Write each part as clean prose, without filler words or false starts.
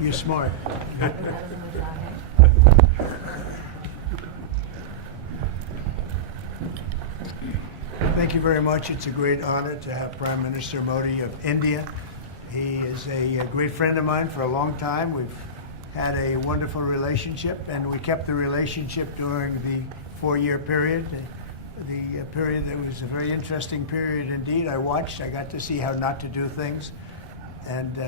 You're smart. Thank you very much. It's a great honor to have Prime Minister Modi of India. He is a great friend of mine for a long time. We've had a wonderful relationship, and we kept the relationship during the 4-year period. The period that was a very interesting period indeed. I got to see how not to do things. And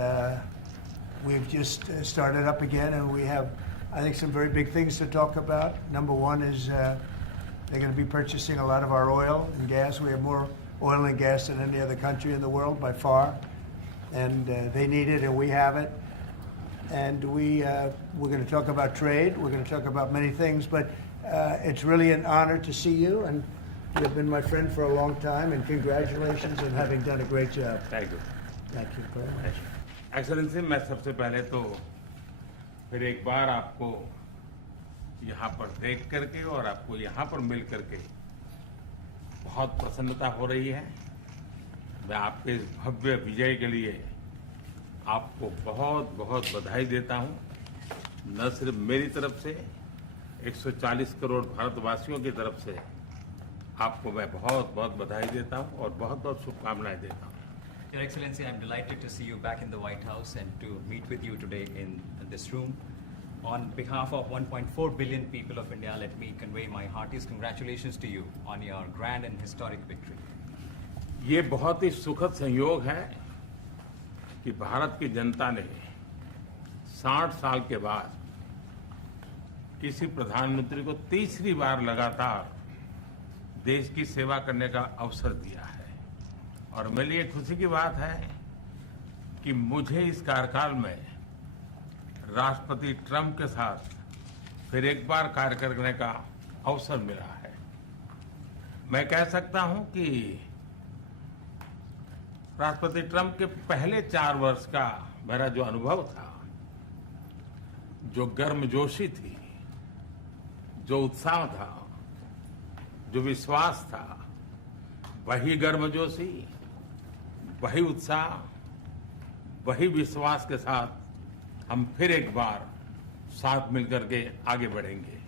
we've just started up again, and we have, I think, some very big things to talk about. Number one is they're going to be purchasing a lot of our oil and gas. We have more oil and gas than any other country in the world by far. And they need it, and we have it. And we're going to talk about trade. We're going to talk about many things. But it's really an honor to see you. And you've been my friend for a long time. And congratulations on having done a great job. Thank you Thank you very much. Excellency, मैं सबसे पहले तो फिर एक बार आपको यहाँ पर देख करके और आपको यहाँ पर मिल करके बहुत प्रसन्नता हो रही है। मैं आपके इस भव्य विजय के लिए आपको बहुत बहुत बधाई देता हूँ। न सिर्फ मेरी तरफ से, 140 करोड़ भारतवासियों की तरफ से आपको मैं बहुत बहुत बधाई देता हूँ और बहुत बहुत शुभकामनाएं देता हूँ। Your Excellency, I'm delighted to see you back in the White House and to meet with you today in this room. On behalf of 1.4 billion people of India, let me convey my heartiest congratulations to you on your grand and historic victory. ये बहुत ही सुखद संयोग है कि भारत की जनता ने 60 साल के बाद किसी प्रधानमंत्री को तीसरी बार लगातार देश की सेवा करने का अवसर दिया है। और मेरे लिए खुशी की बात है कि मुझे इस कार्यकाल में राष्ट्रपति ट्रंप के साथ फिर एक बार कार्य करने का अवसर मिला है। मैं कह सकता हूं कि राष्ट्रपति ट्रंप के पहले 4 वर्ष का मेरा जो अनुभव था, जो गर्मजोशी थी, जो उत्साह था, जो विश्वास था, वही गर्मजोशी, वही उत्साह, वही विश्वास के साथ हम फिर एक बार साथ मिलकर के आगे बढ़ेंगे।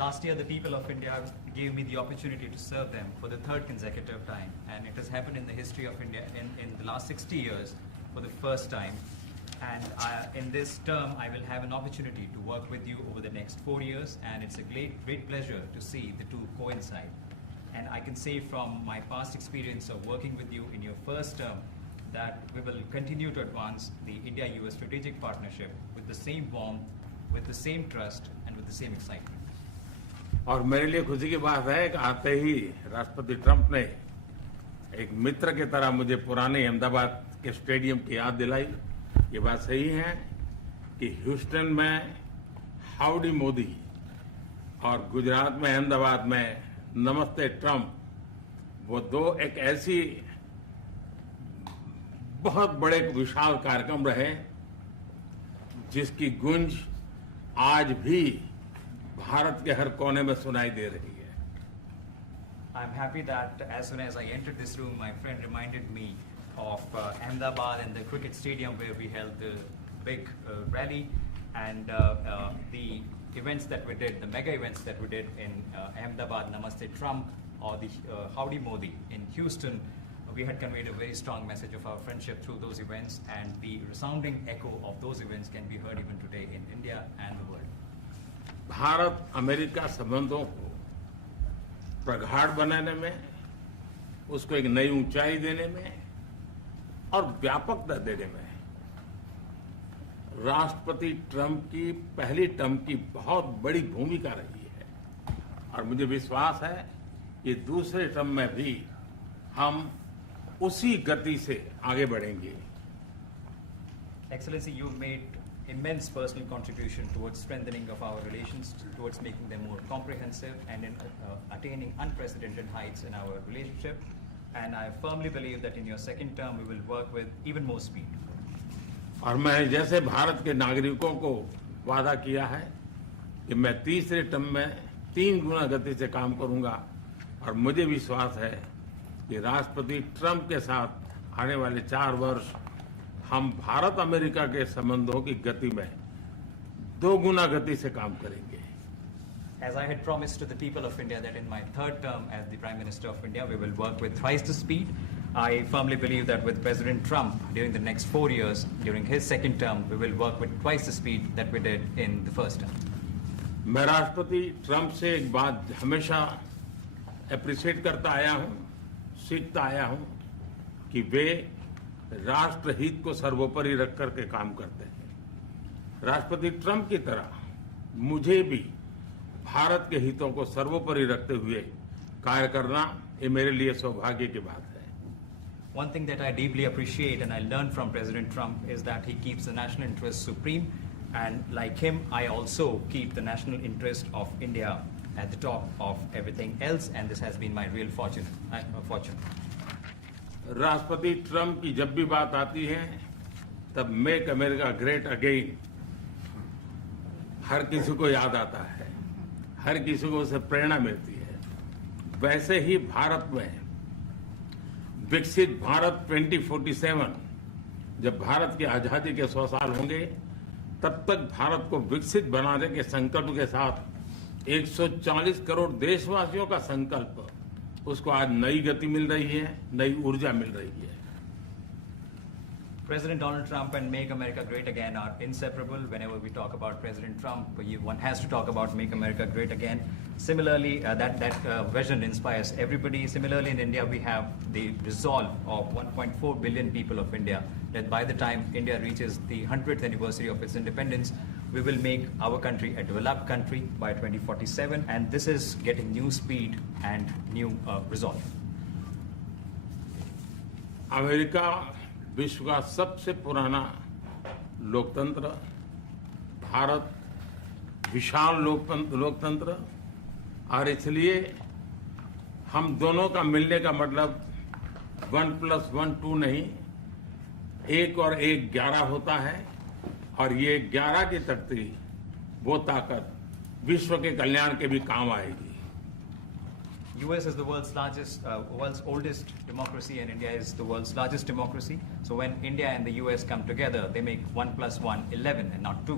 Last year, the people of India gave me the opportunity to serve them for the 3rd consecutive time, and it has happened in the history of India in the last 60 years for the first time. And in this term, I will have an opportunity to work with you over the next 4 years, and it's a great pleasure to see the two coincide. And I can say from my past experience of working with you in your first term that we will continue to advance the India-US strategic partnership with the same warmth, with the same trust, and with the same excitement. और मेरे लिए खुशी की बात है कि आते ही राष्ट्रपति ट्रंप ने एक मित्र की तरह मुझे पुराने अहमदाबाद के स्टेडियम की याद दिलाई। ये बात सही है कि ह्यूस्टन में हाउडी मोदी और गुजरात में अहमदाबाद में नमस्ते ट्रंप, वो दो एक ऐसी बहुत बड़े विशाल कार्यक्रम रहे जिसकी गूंज आज भी भारत के हर कोने में सुनाई दे रही है। I'm happy that as soon as I entered this room, my friend reminded me of Ahmedabad and the cricket stadium where we held the big rally, and the events that we did, the mega events that we did in Ahmedabad, Namaste Trump, or the Howdy Modi in Houston. We had conveyed a very strong message of our friendship through those events, and the resounding echo of those events can be heard even today in India and the world. Bharat America संबंधों को प्रगाढ़ बनाने में, उसको एक नई ऊंचाई देने में और व्यापकता देने में राष्ट्रपति ट्रंप की पहली टर्म की बहुत बड़ी भूमिका रही है। और मुझे विश्वास है कि दूसरे टर्म में भी हम उसी गति से आगे बढ़ेंगे। Excellency, you've made immense personal contribution towards strengthening of our relations, towards making them more comprehensive, and in attaining unprecedented heights in our relationship. And I firmly believe that in your second term, we will work with even more speed. और मैं जैसे भारत के नागरिकों को वादा किया है कि मैं तीसरे टर्म में 3 गुना गति से काम करूंगा, और मुझे विश्वास है कि राष्ट्रपति ट्रंप के साथ आने वाले 4 वर्ष हम भारत अमेरिका के संबंधों की गति में 2 गुना गति से काम करेंगे। As I had promised to the people of India that in my third term as the Prime Minister of India, we will work with thrice the speed. I firmly believe that with President Trump, during the next 4 years, during his second term, we will work with twice the speed that we did in the first term. मैं राष्ट्रपति Trump से एक बात हमेशा appreciate करता आया हूं, सीखता आया हूं कि वे राष्ट्रहित को सर्वोपरि रख करके काम करते हैं। राष्ट्रपति ट्रंप की तरह मुझे भी भारत के हितों को सर्वोपरि रखते हुए कार्य करना ये मेरे लिए सौभाग्य की बात है। One thing that I deeply appreciate and I learned from President Trump is that he keeps the national interest supreme, and like him, I also keep the national interest of India at the top of everything else, and this has been my real fortune. राष्ट्रपति Trump की जब भी बात आती है तब make America great again हर किसी को याद आता है, हर किसी को उससे प्रेरणा मिलती है। वैसे ही भारत में विकसित भारत 2047, जब भारत की आजादी के 100 साल होंगे, तब तक भारत को विकसित बनाने के संकल्प के साथ 140 करोड़ देशवासियों का संकल्प, उसको आज नई गति मिल रही है, नई ऊर्जा मिल रही है। President Donald Trump and Make America Great Again are inseparable. Whenever we talk about President Trump, one has to talk about Make America Great Again. Similarly, that vision inspires everybody. Similarly, in India, we have the resolve of 1.4 billion people of India that by the time India reaches the 100th anniversary of its independence, we will make our country a developed country by 2047. And this is getting new speed and new resolve. America विश्व का सबसे पुराना लोकतंत्र, भारत विशाल लोकतंत्र, और इसलिए हम दोनों का मिलने का मतलब 1+1 2 नहीं, 1 और 1 11 होता है, और ये 11 की तख्ती, वो ताकत विश्व के कल्याण के भी काम आएगी। US is the world's oldest democracy, and India is the world's largest democracy. So when India and the US come together, they make 1+1 11 and not 2.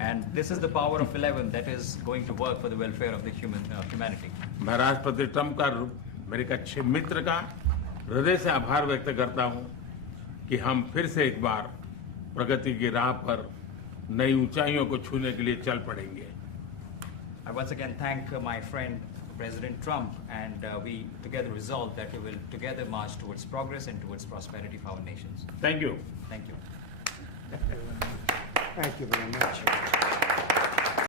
And this is the power of 11 that is going to work for the welfare of the humanity. मैं राष्ट्रपति Trump का, मेरे एक अच्छे मित्र का हृदय से आभार व्यक्त करता हूं कि हम फिर से एक बार प्रगति की राह पर नई ऊंचाइयों को छूने के लिए चल पड़ेंगे। I once again thank my friend President Trump, and we together resolve that we will together march towards progress and towards prosperity for our nations. Thank you. Thank you. Thank you very much.